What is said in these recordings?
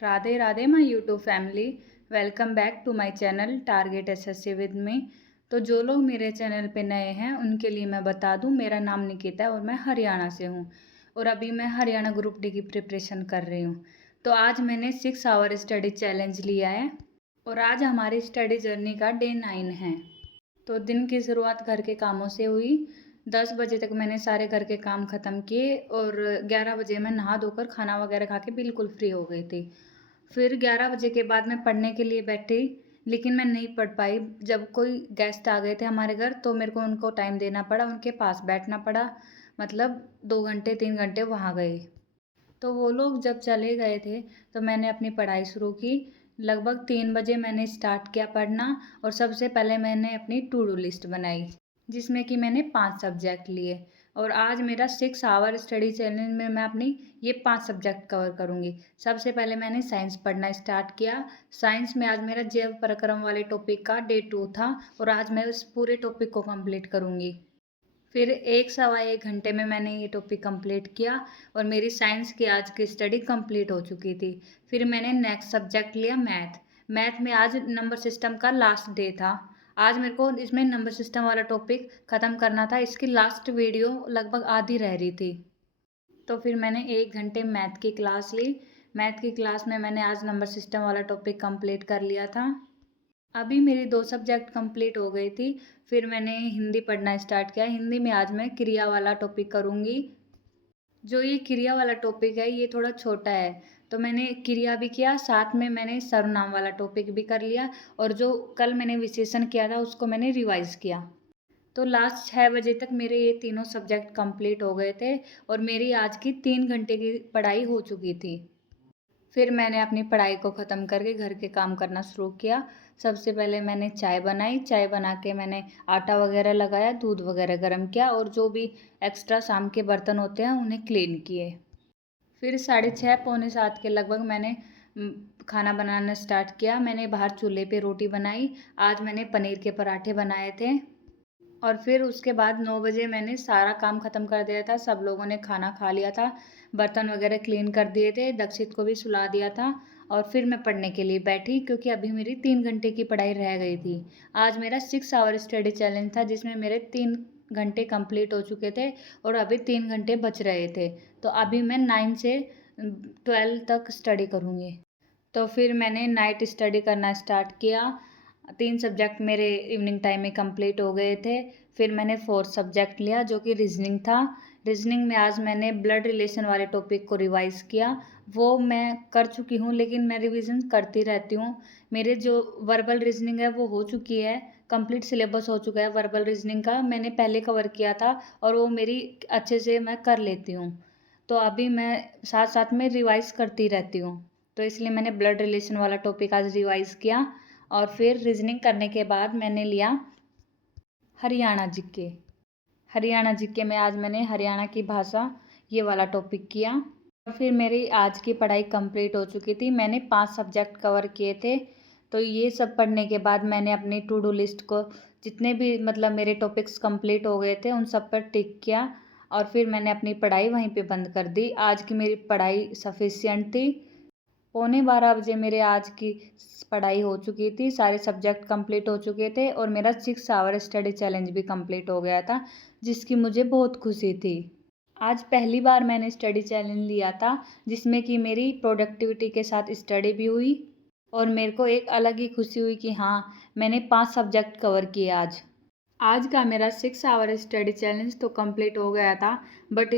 Radhe Radhe my YouTube family. Welcome back to my channel target SSC with me. तो जो लोग मेरे चैनल पे नए हैं उनके लिए मैं बता दूं, मेरा नाम निकिता है और मैं हरियाणा से हूं और अभी मैं हरियाणा ग्रुप डी की प्रिपरेशन कर रही हूं। तो आज मैंने 6 आवर स्टडी चैलेंज लिया है और आज हमारी स्टडी जर्नी का डे 9 है। तो दिन की शुरुआत घर के कामों से हुई। 10 बजे तक मैंने सारे घर के काम ख़त्म किए और 11 बजे मैं नहा धोकर खाना वगैरह खा के बिल्कुल फ्री हो गई थी। फिर 11 बजे के बाद मैं पढ़ने के लिए बैठी, लेकिन मैं नहीं पढ़ पाई। जब कोई गेस्ट आ गए थे हमारे घर तो मेरे को उनको टाइम देना पड़ा, उनके पास बैठना पड़ा। मतलब 2 घंटे 3 घंटे वहाँ गए। तो वो लोग जब चले गए थे तो मैंने अपनी पढ़ाई शुरू की। लगभग 3 बजे मैंने स्टार्ट किया पढ़ना और सबसे पहले मैंने अपनी टू डू लिस्ट बनाई, जिसमें कि मैंने 5 सब्जेक्ट लिए। और आज मेरा 6 आवर स्टडी चैलेंज में मैं अपनी ये 5 सब्जेक्ट कवर करूँगी। सबसे पहले मैंने साइंस पढ़ना स्टार्ट किया। साइंस में आज मेरा जैव प्रक्रम वाले टॉपिक का डे 2 था और आज मैं उस पूरे टॉपिक को कंप्लीट करूँगी। फिर 1 सवा 1 घंटे में मैंने ये टॉपिक कंप्लीट किया और मेरी साइंस की आज की स्टडी कंप्लीट हो चुकी थी। फिर मैंने नेक्स्ट सब्जेक्ट लिया मैथ। मैथ में आज नंबर सिस्टम का लास्ट डे था। आज मेरे को इसमें नंबर सिस्टम वाला टॉपिक ख़त्म करना था। इसकी लास्ट वीडियो लगभग आधी रह रही थी। तो फिर मैंने 1 घंटे मैथ की क्लास ली। मैथ की क्लास में मैंने आज नंबर सिस्टम वाला टॉपिक कंप्लीट कर लिया था। अभी मेरी 2 सब्जेक्ट कंप्लीट हो गई थी। फिर मैंने हिंदी पढ़ना स्टार्ट किया। हिंदी में आज मैं क्रिया वाला टॉपिक करूँगी। जो ये क्रिया वाला टॉपिक है ये थोड़ा छोटा है, तो मैंने क्रिया भी किया, साथ में मैंने सर्वनाम वाला टॉपिक भी कर लिया और जो कल मैंने विशेषण किया था उसको मैंने रिवाइज़ किया। तो लास्ट 6 बजे तक मेरे ये तीनों सब्जेक्ट कंप्लीट हो गए थे और मेरी आज की 3 घंटे की पढ़ाई हो चुकी थी। फिर मैंने अपनी पढ़ाई को ख़त्म करके घर के काम करना शुरू किया। सबसे पहले मैंने चाय बनाई। चाय बना के मैंने आटा वगैरह लगाया, दूध वगैरह गर्म किया और जो भी एक्स्ट्रा शाम के बर्तन होते हैं उन्हें क्लीन किए। फिर 6:30 पौने 7 के लगभग मैंने खाना बनाना स्टार्ट किया। मैंने बाहर चूल्हे पे रोटी बनाई। आज मैंने पनीर के पराठे बनाए थे। और फिर उसके बाद 9 बजे मैंने सारा काम ख़त्म कर दिया था। सब लोगों ने खाना खा लिया था, बर्तन वगैरह क्लीन कर दिए थे, दक्षित को भी सुला दिया था। और फिर मैं पढ़ने के लिए बैठी क्योंकि अभी मेरी 3 घंटे की पढ़ाई रह गई थी। आज मेरा 6 आवर स्टडी चैलेंज था जिसमें मेरे 3 घंटे कंप्लीट हो चुके थे और अभी 3 घंटे बच रहे थे। तो अभी मैं 9 से 12 तक स्टडी करूँगी। तो फिर मैंने नाइट स्टडी करना स्टार्ट किया। 3 सब्जेक्ट मेरे इवनिंग टाइम में कंप्लीट हो गए थे। फिर मैंने 4th सब्जेक्ट लिया जो कि रीजनिंग था। रीजनिंग में आज मैंने ब्लड रिलेशन वाले टॉपिक को रिवाइज़ किया। वो मैं कर चुकी हूँ, लेकिन मैं रिवीजन करती रहती हूँ। मेरे जो वर्बल रीजनिंग है वो हो चुकी है, कंप्लीट सिलेबस हो चुका है वर्बल रीजनिंग का, मैंने पहले कवर किया था और वो मेरी अच्छे से मैं कर लेती हूँ। तो अभी मैं साथ साथ में रिवाइज़ करती रहती हूँ। तो इसलिए मैंने ब्लड रिलेशन वाला टॉपिक आज रिवाइज़ किया। और फिर रीजनिंग करने के बाद मैंने लिया हरियाणा जीके। हरियाणा जीके में आज मैंने हरियाणा की भाषा ये वाला टॉपिक किया। और फिर मेरी आज की पढ़ाई कंप्लीट हो चुकी थी। मैंने 5 सब्जेक्ट कवर किए थे। तो ये सब पढ़ने के बाद मैंने अपनी टू डू लिस्ट को, जितने भी मतलब मेरे टॉपिक्स कंप्लीट हो गए थे उन सब पर टिक किया और फिर मैंने अपनी पढ़ाई वहीं पे बंद कर दी। आज की मेरी पढ़ाई सफिशिएंट थी। पौने 12 बजे मेरे आज की पढ़ाई हो चुकी थी, सारे सब्जेक्ट कंप्लीट हो चुके थे और मेरा 6 आवर स्टडी चैलेंज भी कंप्लीट हो गया था, जिसकी मुझे बहुत खुशी थी। आज पहली बार मैंने स्टडी चैलेंज लिया था जिसमें कि मेरी प्रोडक्टिविटी के साथ स्टडी भी हुई और मेरे को एक अलग ही खुशी हुई कि हाँ, मैंने 5 सब्जेक्ट कवर किए आज। आज का मेरा 6 आवर स्टडी चैलेंज तो कंप्लीट हो गया था, बट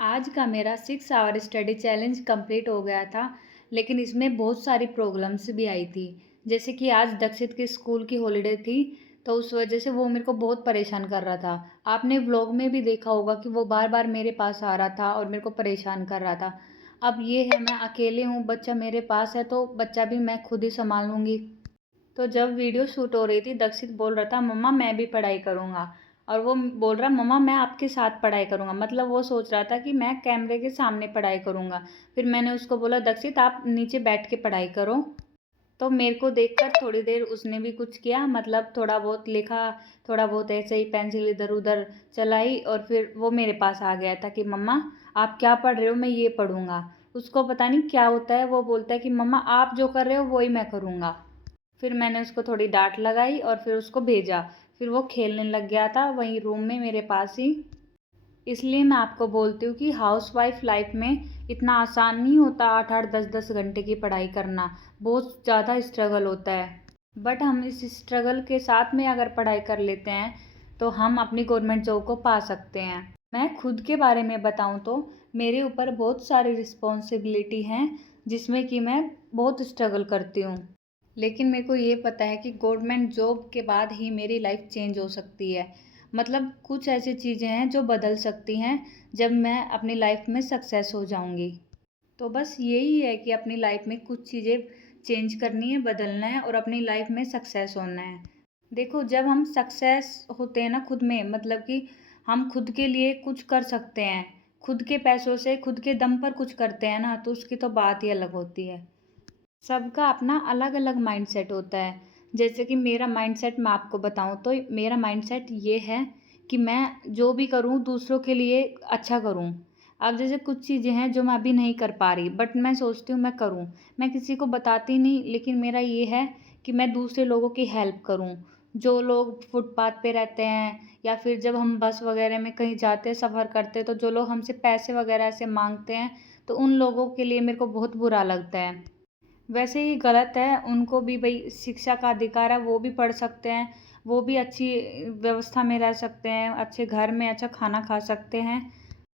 आज का मेरा 6 आवर स्टडी चैलेंज कंप्लीट हो गया था, लेकिन इसमें बहुत सारी प्रॉब्लम्स भी आई थी। जैसे कि आज दक्षित की स्कूल की हॉलीडे थी, तो उस वजह से वो मेरे को बहुत परेशान कर रहा था। आपने व्लॉग में भी देखा होगा कि वो बार बार मेरे पास आ रहा था और मेरे को परेशान कर रहा था। अब ये है, मैं अकेले हूँ, बच्चा मेरे पास है तो बच्चा भी मैं खुद ही संभालूंगी। तो जब वीडियो शूट हो रही थी दक्षित बोल रहा था मम्मा मैं भी पढ़ाई करूँगा, और वो बोल रहा मम्मा मैं आपके साथ पढ़ाई करूँगा। मतलब वो सोच रहा था कि मैं कैमरे के सामने पढ़ाई करूँगा। फिर मैंने उसको बोला दक्षित आप नीचे बैठ के पढ़ाई करो। तो मेरे को देखकर थोड़ी देर उसने भी कुछ किया, मतलब थोड़ा बहुत लिखा, थोड़ा बहुत ऐसे ही पेंसिल इधर उधर चलाई और फिर वो मेरे पास आ गया था कि मम्मा आप क्या पढ़ रहे हो, मैं ये पढ़ूँगा। उसको पता नहीं क्या होता है, वो बोलता है कि मम्मा आप जो कर रहे हो वही मैं करूँगा। फिर मैंने उसको थोड़ी डांट लगाई और फिर उसको भेजा। फिर वो खेलने लग गया था वहीं रूम में मेरे पास ही। इसलिए मैं आपको बोलती हूँ कि हाउसवाइफ लाइफ में इतना आसान नहीं होता 8-8 10-10 घंटे की पढ़ाई करना। बहुत ज़्यादा स्ट्रगल होता है। बट हम इस स्ट्रगल के साथ में अगर पढ़ाई कर लेते हैं तो हम अपनी गवर्नमेंट जॉब को पा सकते हैं। मैं खुद के बारे में बताऊं तो मेरे ऊपर बहुत सारी रिस्पॉन्सिबिलिटी हैं जिसमें कि मैं बहुत स्ट्रगल करती हूँ। लेकिन मेरे को ये पता है कि गवर्नमेंट जॉब के बाद ही मेरी लाइफ चेंज हो सकती है। मतलब कुछ ऐसी चीज़ें हैं जो बदल सकती हैं जब मैं अपनी लाइफ में सक्सेस हो जाऊंगी। तो बस यही है कि अपनी लाइफ में कुछ चीज़ें चेंज करनी है, बदलना है और अपनी लाइफ में सक्सेस होना है। देखो, जब हम सक्सेस होते हैं ना खुद में, मतलब कि हम खुद के लिए कुछ कर सकते हैं, खुद के पैसों से खुद के दम पर कुछ करते हैं ना, तो उसकी तो बात ही अलग होती है। सबका अपना अलग अलग माइंडसेट होता है। जैसे कि मेरा माइंडसेट मैं आपको बताऊं तो मेरा माइंडसेट ये है कि मैं जो भी करूं दूसरों के लिए अच्छा करूं। अब जैसे कुछ चीज़ें हैं जो मैं अभी नहीं कर पा रही, बट मैं सोचती हूँ मैं करूँ। मैं किसी को बताती नहीं, लेकिन मेरा ये है कि मैं दूसरे लोगों की हेल्प करूँ। जो लोग फुटपाथ पे रहते हैं या फिर जब हम बस वगैरह में कहीं जाते सफ़र करते तो जो लोग हमसे पैसे वगैरह से मांगते हैं, तो उन लोगों के लिए मेरे को बहुत बुरा लगता है। वैसे ही गलत है, उनको भी भाई शिक्षा का अधिकार है, वो भी पढ़ सकते हैं, वो भी अच्छी व्यवस्था में रह सकते हैं, अच्छे घर में अच्छा खाना खा सकते हैं।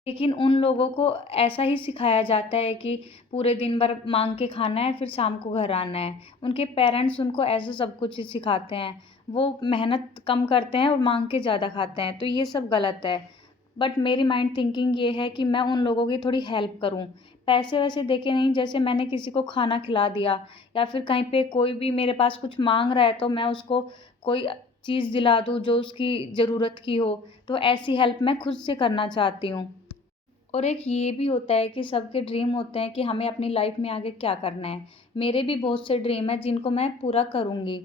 लेकिन उन लोगों को ऐसा ही सिखाया जाता है कि पूरे दिन भर मांग के खाना है फिर शाम को घर आना है। उनके पेरेंट्स उनको ऐसा सब कुछ ही सिखाते हैं। वो मेहनत कम करते हैं और मांग के ज़्यादा खाते हैं, तो ये सब गलत है। बट मेरी माइंड थिंकिंग ये है कि मैं उन लोगों की थोड़ी हेल्प करूं। पैसे वैसे देके नहीं, जैसे मैंने किसी को खाना खिला दिया या फिर कहीं पे कोई भी मेरे पास कुछ मांग रहा है तो मैं उसको कोई चीज़ दिला दूँ जो उसकी ज़रूरत की हो। तो ऐसी हेल्प मैं खुद से करना चाहती हूँ। और एक ये भी होता है कि सबके ड्रीम होते हैं कि हमें अपनी लाइफ में आगे क्या करना है। मेरे भी बहुत से ड्रीम हैं जिनको मैं पूरा करूँगी।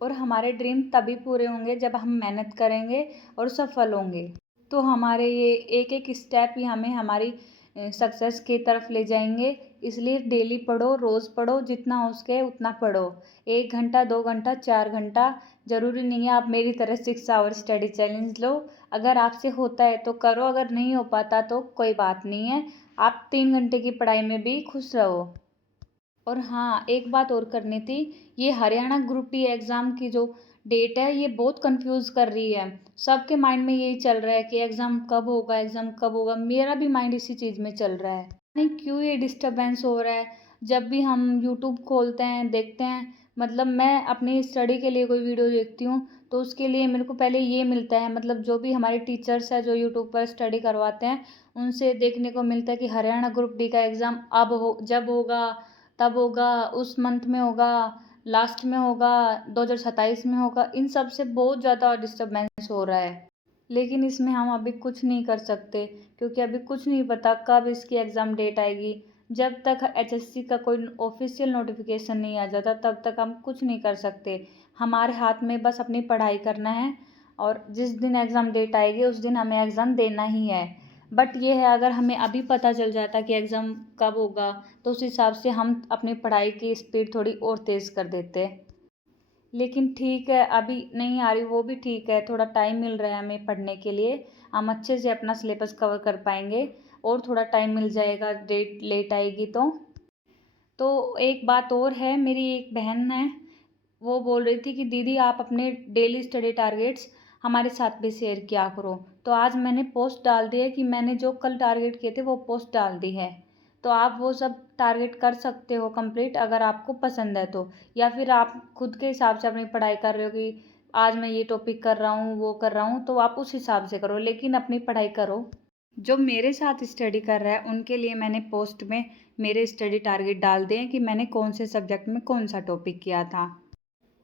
और हमारे ड्रीम तभी पूरे होंगे जब हम मेहनत करेंगे और सफल होंगे। तो हमारे ये एक एक स्टेप ही हमें हमारी सक्सेस की तरफ ले जाएंगे। इसलिए डेली पढ़ो, रोज़ पढ़ो, जितना हो सके उतना पढ़ो। 1 घंटा, 2 घंटा, 4 घंटा, ज़रूरी नहीं है आप मेरी तरह 6 आवर स्टडी चैलेंज लो। अगर आपसे होता है तो करो, अगर नहीं हो पाता तो कोई बात नहीं है। आप 3 घंटे की पढ़ाई में भी खुश रहो। और हाँ, एक बात और करनी थी। ये हरियाणा ग्रुप डी एग्ज़ाम की जो डेट है ये बहुत कंफ्यूज कर रही है। सबके माइंड में यही चल रहा है कि एग्ज़ाम कब होगा, एग्ज़ाम कब होगा। मेरा भी माइंड इसी चीज़ में चल रहा है। नहीं क्यों ये डिस्टरबेंस हो रहा है। जब भी हम यूट्यूब खोलते हैं देखते हैं, मतलब मैं अपनी स्टडी के लिए कोई वीडियो देखती हूँ तो उसके लिए मेरे को पहले ये मिलता है, मतलब जो भी हमारे टीचर्स हैं जो यूट्यूब पर स्टडी करवाते हैं उनसे देखने को मिलता है कि हरियाणा ग्रुप डी का एग्ज़ाम अब हो, जब होगा, तब होगा, उस मंथ में होगा, लास्ट में होगा, 2027 में होगा। इन सब से बहुत ज़्यादा डिस्टरबेंस हो रहा है। लेकिन इसमें हम अभी कुछ नहीं कर सकते क्योंकि अभी कुछ नहीं पता कब इसकी एग्ज़ाम डेट आएगी। जब तक एचएससी का कोई ऑफिशियल नोटिफिकेशन नहीं आ जाता तब तक हम कुछ नहीं कर सकते। हमारे हाथ में बस अपनी पढ़ाई करना है और जिस दिन एग्ज़ाम डेट आएगी उस दिन हमें एग्ज़ाम देना ही है। बट ये है, अगर हमें अभी पता चल जाता कि एग्ज़ाम कब होगा तो उस हिसाब से हम अपनी पढ़ाई की स्पीड थोड़ी और तेज़ कर देते। लेकिन ठीक है, अभी नहीं आ रही वो भी ठीक है, थोड़ा टाइम मिल रहा है हमें पढ़ने के लिए। हम अच्छे से अपना सिलेबस कवर कर पाएंगे और थोड़ा टाइम मिल जाएगा, डेट लेट आएगी तो एक बात और है, मेरी एक बहन है, वो बोल रही थी कि दीदी आप अपने डेली स्टडी टारगेट्स हमारे साथ भी शेयर किया करो। तो आज मैंने पोस्ट डाल दी है कि मैंने जो कल टारगेट किए थे वो पोस्ट डाल दी है। तो आप वो सब टारगेट कर सकते हो कंप्लीट अगर आपको पसंद है तो। या फिर आप खुद के हिसाब से अपनी पढ़ाई कर रहे हो कि आज मैं ये टॉपिक कर रहा हूँ, वो कर रहा हूँ, तो आप उस हिसाब से करो, लेकिन अपनी पढ़ाई करो। जो मेरे साथ स्टडी कर रहा है उनके लिए मैंने पोस्ट में मेरे स्टडी टारगेट डाल दिए हैं कि मैंने कौन से सब्जेक्ट में कौन सा टॉपिक किया था।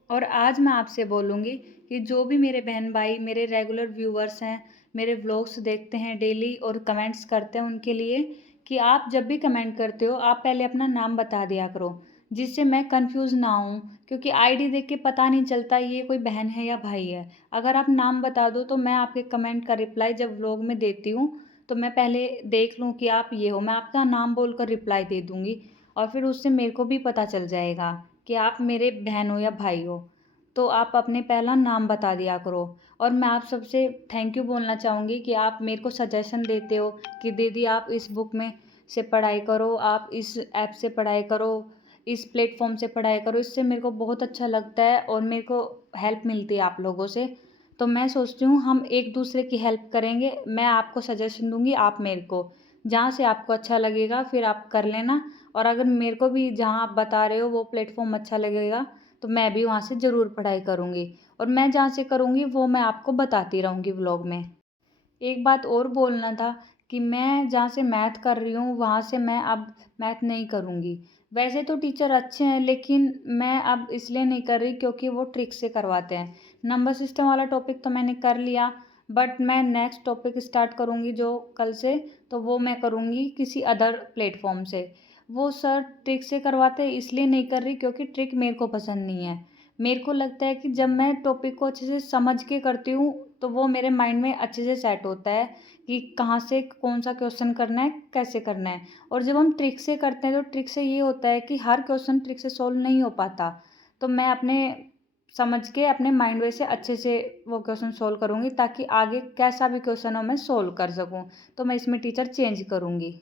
और आज मैं आपसे बोलूँगी कि जो भी मेरे बहन भाई मेरे रेगुलर व्यूवर्स हैं, मेरे व्लॉग्स देखते हैं डेली और कमेंट्स करते हैं, उनके लिए कि आप जब भी कमेंट करते हो आप पहले अपना नाम बता दिया करो, जिससे मैं कंफ्यूज ना हूँ। क्योंकि आईडी देख के पता नहीं चलता ये कोई बहन है या भाई है। अगर आप नाम बता दो तो मैं आपके कमेंट का रिप्लाई जब व्लॉग में देती हूँ तो मैं पहले देख लूँ कि आप ये हो, मैं आपका नाम बोलकर रिप्लाई दे दूँगी और फिर उससे मेरे को भी पता चल जाएगा कि आप मेरे बहन हो या भाई हो। तो आप अपने पहला नाम बता दिया करो। और मैं आप सबसे थैंक यू बोलना चाहूँगी कि आप मेरे को सजेशन देते हो कि दीदी आप इस बुक में से पढ़ाई करो, आप इस ऐप से पढ़ाई करो, इस प्लेटफ़ॉर्म से पढ़ाई करो। इससे मेरे को बहुत अच्छा लगता है और मेरे को हेल्प मिलती है आप लोगों से। तो मैं सोचती हूँ हम एक-दूसरे की हेल्प करेंगे, मैं आपको सजेशन दूँगी, आप मेरे को। जहाँ से आपको अच्छा लगेगा फिर आप कर लेना और अगर मेरे को भी जहाँ आप बता रहे हो वो प्लेटफ़ॉर्म अच्छा लगेगा, तो मैं भी वहाँ से ज़रूर पढ़ाई करूँगी और मैं जहाँ से करूँगी वो मैं आपको बताती रहूँगी व्लॉग में। एक बात और बोलना था कि मैं जहाँ से मैथ कर रही हूँ, वहाँ से मैं अब मैथ नहीं करूँगी। वैसे तो टीचर अच्छे हैं, लेकिन मैं अब इसलिए नहीं कर रही क्योंकि वो ट्रिक से करवाते हैं। नंबर सिस्टम वाला टॉपिक तो मैंने कर लिया, बट मैं नेक्स्ट टॉपिक स्टार्ट करूँगी जो कल से, तो वो मैं करूँगी किसी अदर प्लेटफ़ॉर्म से। वो सर ट्रिक से करवाते हैं, इसलिए नहीं कर रही क्योंकि ट्रिक मेरे को पसंद नहीं है। मेरे को लगता है कि जब मैं टॉपिक को अच्छे से समझ के करती हूँ, तो वो मेरे माइंड में अच्छे से सेट होता है कि कहाँ से कौन-सा क्वेश्चन करना है, कैसे करना है। और जब हम ट्रिक से करते हैं, तो ट्रिक से ये होता है कि हर क्वेश्चन ट्रिक से सॉल्व नहीं हो पाता। तो मैं अपने समझ के अपने माइंड वे से अच्छे से वो क्वेश्चन सॉल्व करूँगी ताकि आगे कैसा भी क्वेश्चन हो मैं सॉल्व कर सकूँ। तो मैं इसमें टीचर चेंज करूँगी।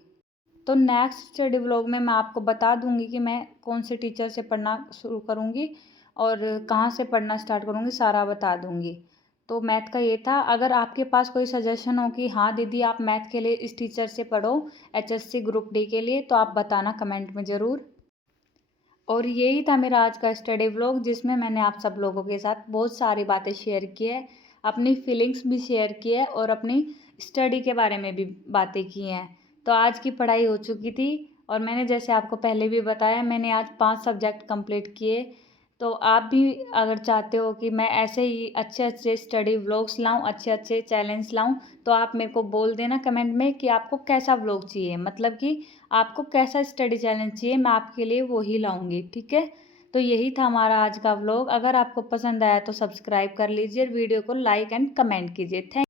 तो नेक्स्ट स्टडी व्लॉग में मैं आपको बता दूँगी कि मैं कौन से टीचर से पढ़ना शुरू करूँगी और कहाँ से पढ़ना स्टार्ट करूँगी, सारा बता दूँगी। तो मैथ का ये था। अगर आपके पास कोई सजेशन हो कि हाँ दीदी आप मैथ के लिए इस टीचर से पढ़ो, एचएससी ग्रुप डी के लिए, तो आप बताना कमेंट में ज़रूर। और यही था मेरा आज का स्टडी व्लॉग जिसमें मैंने आप सब लोगों के साथ बहुत सारी बातें शेयर की है, अपनी फीलिंग्स भी शेयर की है और अपनी स्टडी के बारे में भी बातें की हैं। तो आज की पढ़ाई हो चुकी थी और मैंने जैसे आपको पहले भी बताया मैंने आज 5 सब्जेक्ट कंप्लीट किए। तो आप भी अगर चाहते हो कि मैं ऐसे ही अच्छे-अच्छे स्टडी व्लॉग्स लाऊँ, अच्छे-अच्छे चैलेंज लाऊँ, तो आप मेरे को बोल देना कमेंट में कि आपको कैसा व्लॉग चाहिए। मतलब कि आपको कैसा स्टडी चैलेंज चाहिए, मैं आपके लिए वो ही लाऊँगी, ठीक है? तो यही था हमारा आज का व्लॉग। अगर आपको पसंद आया तो सब्सक्राइब कर लीजिए, वीडियो को लाइक एंड कमेंट कीजिए। थैंक